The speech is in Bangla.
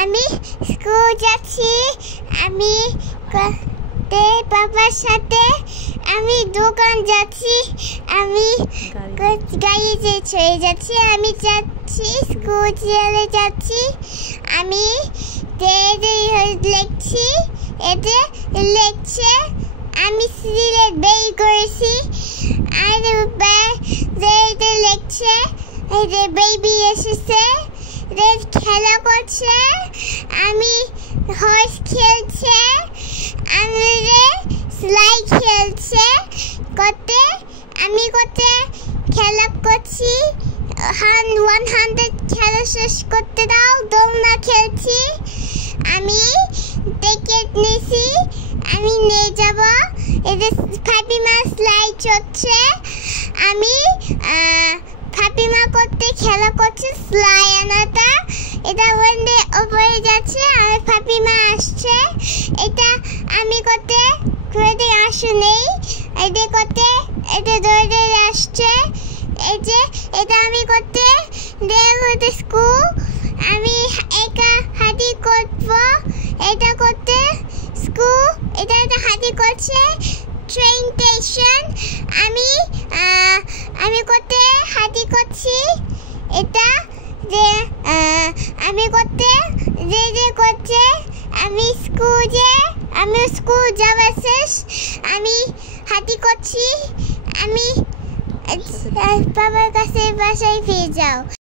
আমি স্কুল যাচ্ছি আমি বাবার সাথে আমি দোকান যাচ্ছি আমি গাড়িতে চলে যাচ্ছি আমি যাচ্ছি স্কুল চলে যাচ্ছি আমি লিখছি এতে লিখছে আমি সিলেট বের করেছি আর লিখছে বেবি এসেছে খেলা করছে আমি হর্স খেলছে আমাদের স্লাইড খেলছে করতে আমি করতে খেলা করছি 100 খেলা শেষ করতে দাও দোলনা খেলছি আমি টিকিট নিয়েছি আমি নিয়ে যাব এটা ফাতিমা স্লাইড হচ্ছে আমি ফাতিমা করতে খেলা করছে স্লাইড আনাটা এটা ওয়ান্ডে উপরে যাচ্ছে আর ফাতিমা আসছে এটা আমি করতে ঘুরে আসে নেই এটা করতে এটা দৌড়ে আসছে এই যে এটা আমি করতে দেখতে স্কুল আমি একা হাঁটি করব এটা করতে স্কুল এটা হাঁটি করছে ট্রেন স্টেশন আমি করতে হাঁটি করছি এটা যে আমি করতে যে করছে আমি স্কুল যাওয়া শেষ আমি হাঁটি করছি আমি বাবার কাছে বাসায় ফিরে যাও।